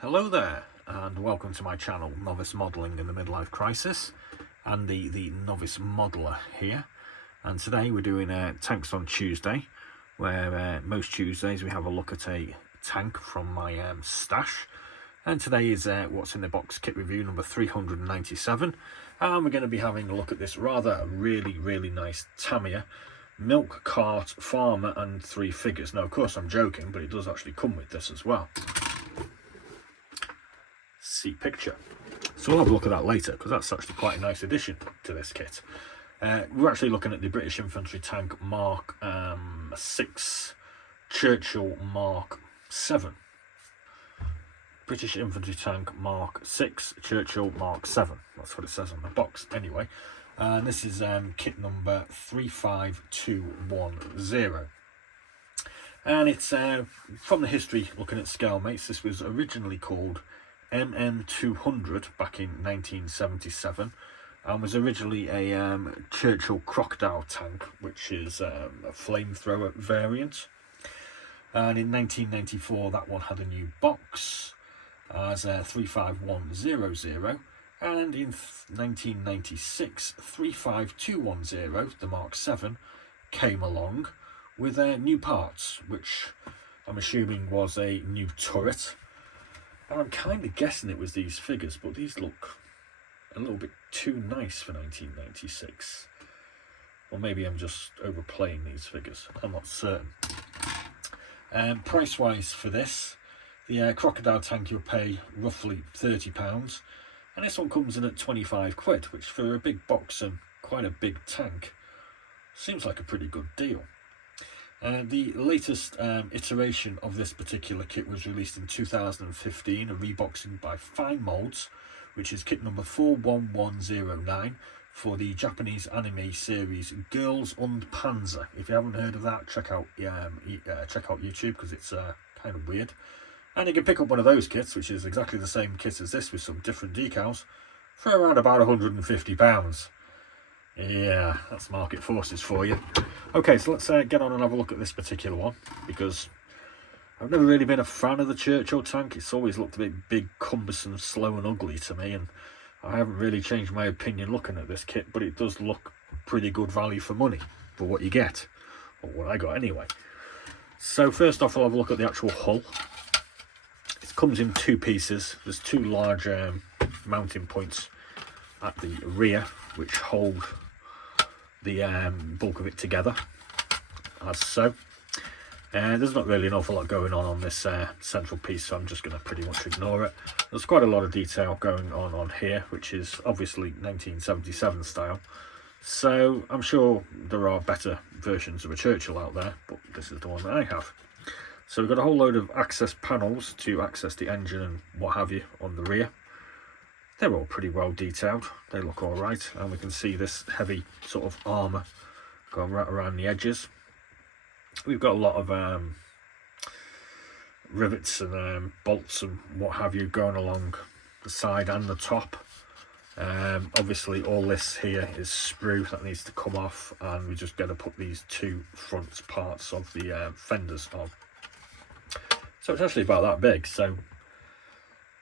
Hello there, and welcome to my channel, Novice Modelling in the Midlife Crisis. Andy, the Novice Modeller here, and today we're doing Tanks on Tuesday, where most Tuesdays we have a look at a tank from my stash. And today is what's in the box kit review number 397, and we're going to be having a look at this really nice Tamiya milk cart farmer and 3 figures. Now, of course, I'm joking, but it does actually come with this as well. See picture. So we'll have a look at that later, because that's actually quite a nice addition to this kit. We're actually looking at the British Infantry tank Mark 6 Churchill Mark 7. British Infantry tank Mark 6 Churchill Mark 7. That's what it says on the box anyway. And this is kit number 35210. And it's from the history, looking at scale mates, this was originally called MM200 back in 1977 and was originally a Churchill crocodile tank, which is a flamethrower variant. And in 1994 that one had a new box as 35100, and in 1996 35210, the Mark 7, came along with new parts, which I'm assuming was a new turret. And I'm kind of guessing it was these figures, but these look a little bit too nice for 1996. Or maybe I'm just overplaying these figures, I'm not certain. Price-wise for this, the crocodile tank you'll pay roughly £30, and this one comes in at 25 quid, which for a big box and quite a big tank seems like a pretty good deal. The latest iteration of this particular kit was released in 2015, a reboxing by Fine Molds, which is kit number 41109 for the Japanese anime series Girls und Panzer. If you haven't heard of that, check out YouTube, because it's kind of weird. And you can pick up one of those kits, which is exactly the same kit as this with some different decals, for around about £150. Yeah, that's market forces for you. Okay, so let's get on and have a look at this particular one, because I've never really been a fan of the Churchill tank. It's always looked a bit big, cumbersome, slow and ugly to me, and I haven't really changed my opinion looking at this kit, but it does look pretty good value for money for what you get, or what I got anyway. So first off, I'll have a look at the actual hull. It comes in 2 pieces. There's 2 large mounting points at the rear, which hold the bulk of it together, as so. There's not really an awful lot going on this central piece, so I'm just going to pretty much ignore it. There's quite a lot of detail going on here, which is obviously 1977 style, so I'm sure there are better versions of a Churchill out there, but this is the one that I have. So we've got a whole load of access panels to access the engine and what have you on the rear. They're all pretty well detailed, they look all right, and we can see this heavy sort of armour going right around the edges. We've got a lot of rivets and bolts and what have you going along the side and the top. Obviously all this here is sprue that needs to come off, and we just got to put these 2 front parts of the fenders on. So it's actually about that big, so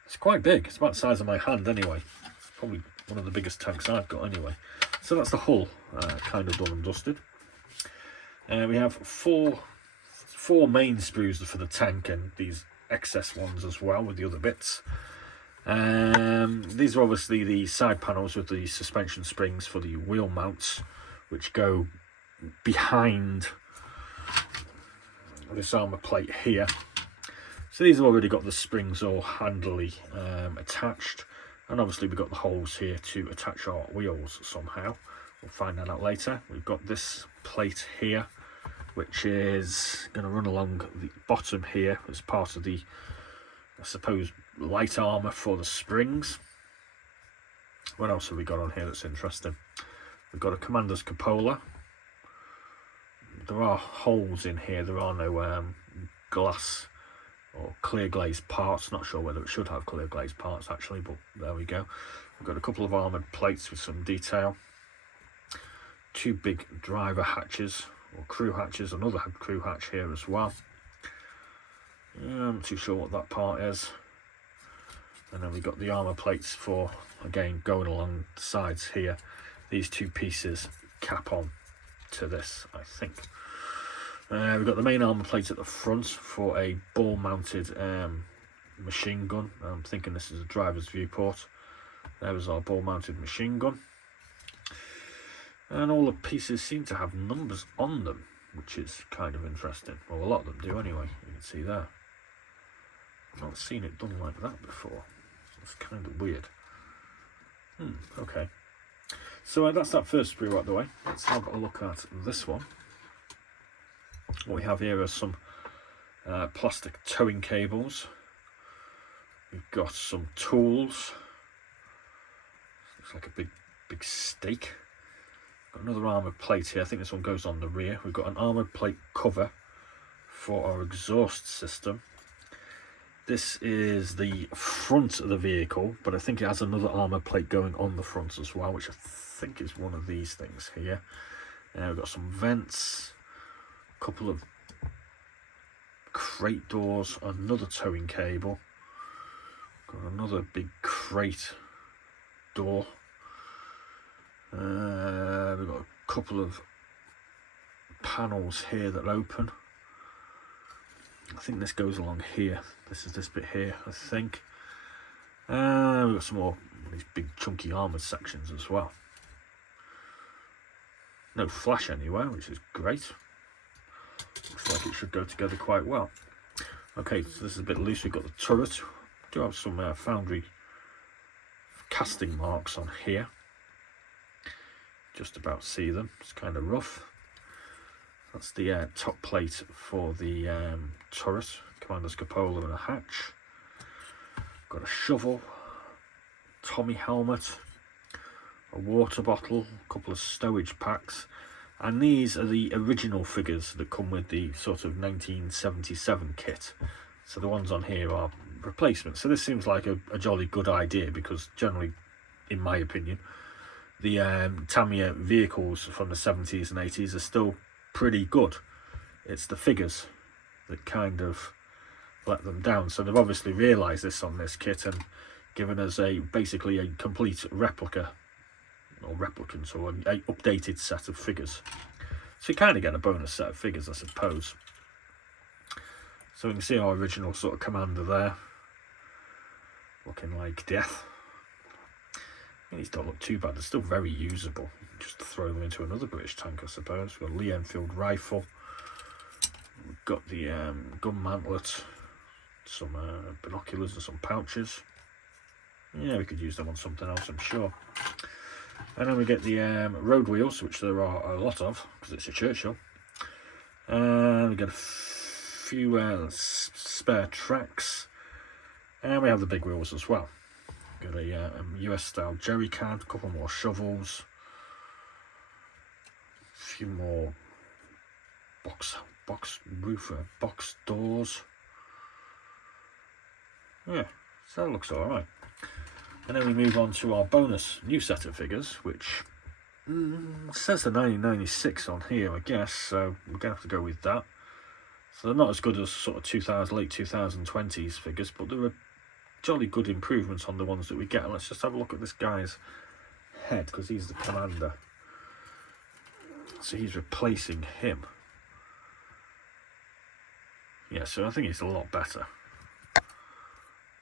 it's quite big. It's about the size of my hand anyway. It's probably one of the biggest tanks I've got anyway. So that's the hull, kind of done and dusted. We have four main sprues for the tank, and these excess ones as well with the other bits. These are obviously the side panels with the suspension springs for the wheel mounts, which go behind this armour plate here. So these have already got the springs all handily attached, and obviously we've got the holes here to attach our wheels somehow. We'll find that out later. We've got this plate here, which is going to run along the bottom here as part of the, I suppose, light armour for the springs. What else have we got on here that's interesting? We've got a commander's cupola. There are holes in here. There are no glass or clear glazed parts. Not sure whether it should have clear glazed parts actually, but there we go. We've got a couple of armoured plates with some detail. 2 big driver hatches or crew hatches, another crew hatch here as well. I'm not too sure what that part is. And then we've got the armour plates for, again, going along the sides here. These two pieces cap on to this, I think. We've got the main armour plate at the front for a ball mounted machine gun. I'm thinking this is a driver's viewport. There is our ball mounted machine gun. And all the pieces seem to have numbers on them, which is kind of interesting. Well, a lot of them do anyway, you can see there. I've not seen it done like that before. It's kind of weird. Okay. So that's that first sprue out the way. Let's have a look at this one. What we have here are some plastic towing cables. We've got some tools. Looks like a big stake. Got another armoured plate here. I think this one goes on the rear. We've got an armoured plate cover for our exhaust system. This is the front of the vehicle, but I think it has another armoured plate going on the front as well, which I think is one of these things here. We've got some vents, a couple of crate doors, another towing cable, got another big crate door. We've got a couple of panels here that open. I think this goes along here. This is this bit here, I think. We've got some more of these big chunky armoured sections as well. No flash anywhere, which is great. Looks like it should go together quite well. Okay, so this is a bit loose. We've got the turret. We do have some foundry casting marks on here. Just about see them. It's kind of rough. That's the top plate for the turret, commander's cupola and a hatch. Got a shovel, Tommy helmet, a water bottle, a couple of stowage packs, and these are the original figures that come with the sort of 1977 kit. So the ones on here are replacements. So this seems like a jolly good idea, because generally, in my opinion, the Tamiya vehicles from the 70s and 80s are still pretty good. It's the figures that kind of let them down. So they've obviously realised this on this kit and given us basically a complete replica, or replicant, or an updated set of figures. So you kind of get a bonus set of figures, I suppose. So we can see our original sort of commander there, looking like death. These don't look too bad, they're still very usable. Just throw them into another British tank, I suppose. We've got a Lee Enfield rifle. We've got the gun mantlet, some binoculars and some pouches. Yeah, we could use them on something else, I'm sure. And then we get the road wheels, which there are a lot of, because it's a Churchill. And we get a few spare tracks. And we have the big wheels as well. Got a US style jerry can, a couple more shovels, a few more box doors. Yeah, so that looks alright. And then we move on to our bonus new set of figures, which says the 1996 on here, I guess, so we're going to have to go with that. So they're not as good as sort of late 2020s figures, but they're a jolly good improvements on the ones that we get. And let's just have a look at this guy's head, because he's the commander. So he's replacing him. Yeah, so I think he's a lot better.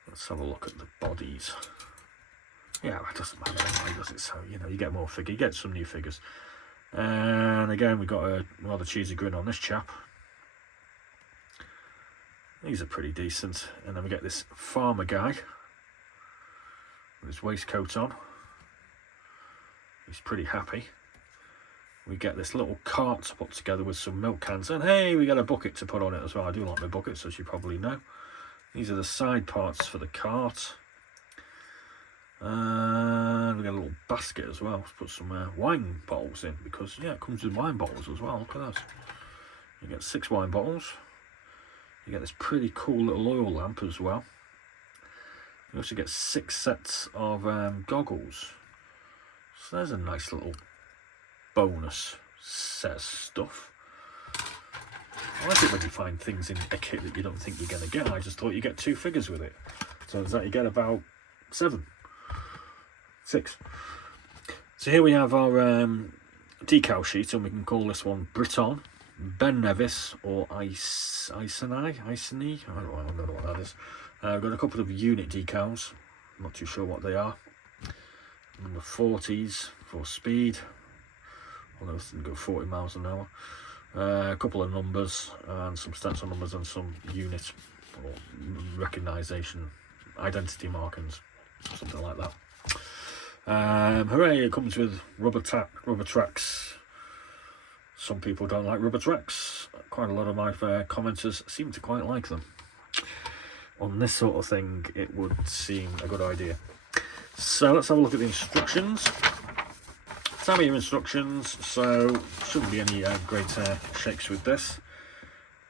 Let's have a look at the bodies. Yeah, that doesn't matter anyway, does it? So, you know, you get more figure, you get some new figures. And again, we've got a rather cheesy grin on this chap. These are pretty decent. And then we get this farmer guy with his waistcoat on. He's pretty happy. We get this little cart to put together with some milk cans. And hey, we get a bucket to put on it as well. I do like my buckets, as you probably know. These are the side parts for the cart. And we got a little basket as well. Let's put some wine bottles in, because, yeah, it comes with wine bottles as well. Look at that. You get 6 wine bottles. You get this pretty cool little oil lamp as well. You also get 6 sets of goggles. So there's a nice little bonus set of stuff. I like it when you find things in a kit that you don't think you're going to get. I just thought you get 2 figures with it. So does that you get about 6. So here we have our decal sheet, and we can call this one Briton, Ben Nevis, or Iceni. I don't know what that is. I've got a couple of unit decals. I'm not too sure what they are. Number 40s for speed, although it can go 40 miles an hour. A couple of numbers and some stencil numbers and some unit or recognition identity markings, something like that. Hooray, it comes with rubber tracks. Some people don't like rubber tracks. Quite a lot of my commenters seem to quite like them. On this sort of thing, it would seem a good idea. So let's have a look at the instructions. Tamiya instructions, so shouldn't be any great shakes with this.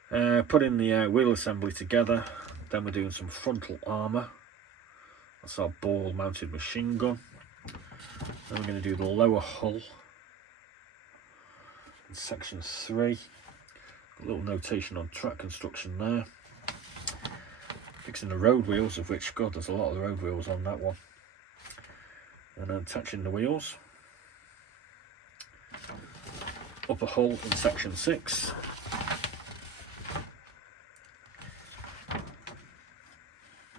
Putting the wheel assembly together, then we're doing some frontal armour. That's our ball mounted machine gun. Then we're going to do the lower hull in section 3. A little notation on track construction there. Fixing the road wheels, of which, God, there's a lot of road wheels on that one. And then attaching the wheels. Upper hull in section 6.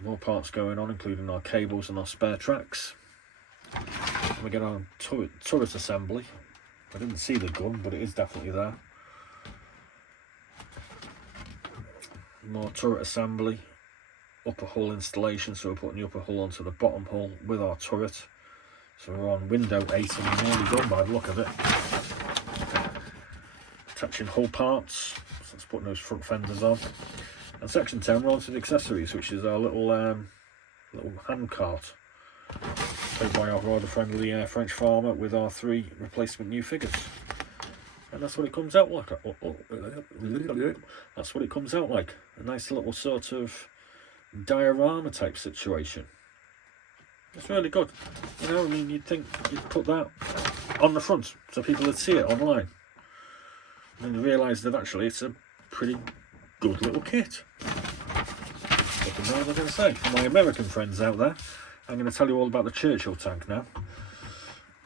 More parts going on, including our cables and our spare tracks. And we get our turret assembly. I didn't see the gun, but it is definitely there. More turret assembly. Upper hull installation, so we're putting the upper hull onto the bottom hull with our turret. So we're on window 8 and we're nearly done by the look of it. Attaching hull parts, so let's put those front fenders on. And section 10 we're on to the accessories, which is our little hand cart made by our rather friendly French farmer with our 3 replacement new figures. And that's what it comes out like. That's what it comes out like. A nice little sort of diorama type situation. It's really good. You know, I mean, you'd think you'd put that on the front so people would see it online. And then realise that actually it's a pretty good little kit. What am I going to say? For my American friends out there, I'm going to tell you all about the Churchill tank now.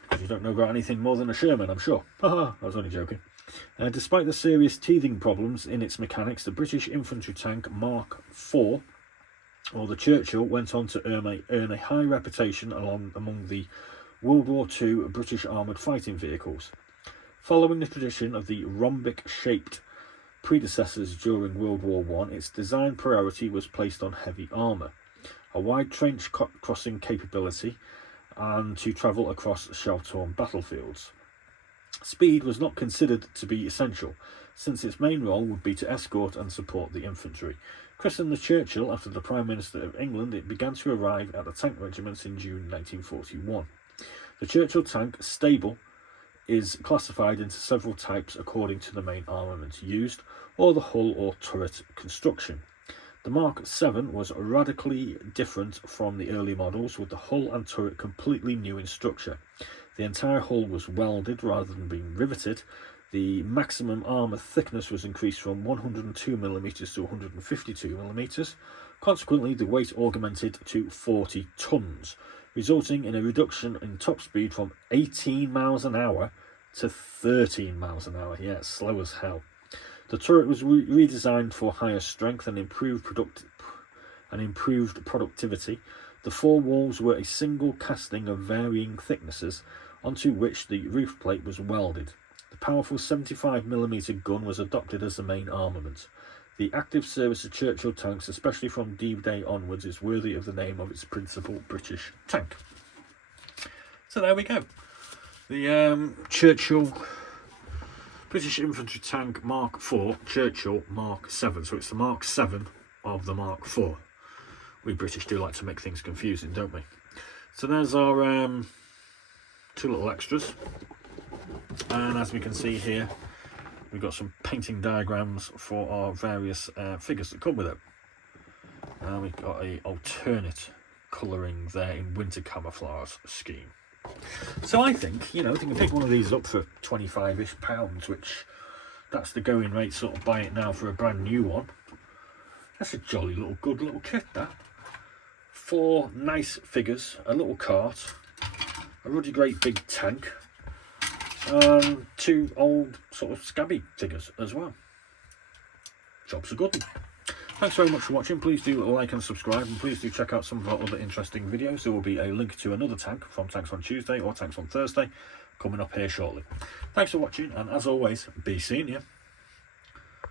Because you don't know about anything more than a Sherman, I'm sure. Haha, I was only joking. Despite the serious teething problems in its mechanics, the British infantry tank Mark IV, or the Churchill, went on to earn a high reputation among the World War II British armoured fighting vehicles. Following the tradition of the rhombic-shaped predecessors during World War I, its design priority was placed on heavy armour, a wide trench crossing capability, and to travel across shell-torn battlefields. Speed was not considered to be essential, since its main role would be to escort and support the infantry. Christened the Churchill after the Prime Minister of England, it began to arrive at the tank regiments in June 1941. The Churchill tank stable is classified into several types according to the main armament used, or the hull or turret construction. The Mark VII was radically different from the early models, with the hull and turret completely new in structure. The entire hull was welded rather than being riveted. The maximum armour thickness was increased from 102mm to 152mm. Consequently, the weight augmented to 40 tons, resulting in a reduction in top speed from 18 miles an hour to 13 miles an hour. Yeah, it's slow as hell. The turret was redesigned for higher strength and improved productivity. The 4 walls were a single casting of varying thicknesses, onto which the roof plate was welded. The powerful 75mm gun was adopted as the main armament. The active service of Churchill tanks, especially from D-Day onwards, is worthy of the name of its principal British tank. So there we go. The Churchill British infantry tank Mark IV, Churchill Mark VII. So it's the Mark VII of the Mark IV. We British do like to make things confusing, don't we? So there's our 2 little extras. And as we can see here, we've got some painting diagrams for our various figures that come with it. And we've got a alternate colouring there in winter camouflage scheme. So I think, you know, you can pick one of these up for 25-ish pounds, which that's the going rate, sort of buy it now for a brand new one. That's a jolly little good little kit, that. 4 nice figures, a little cart, a ruddy great big tank, and 2 old sort of scabby figures as well. Job's a good one. Thanks very much for watching. Please do like and subscribe, and please do check out some of our other interesting videos. There will be a link to another tank from Tanks on Tuesday or Tanks on Thursday coming up here shortly. Thanks for watching, and as always, be seeing you.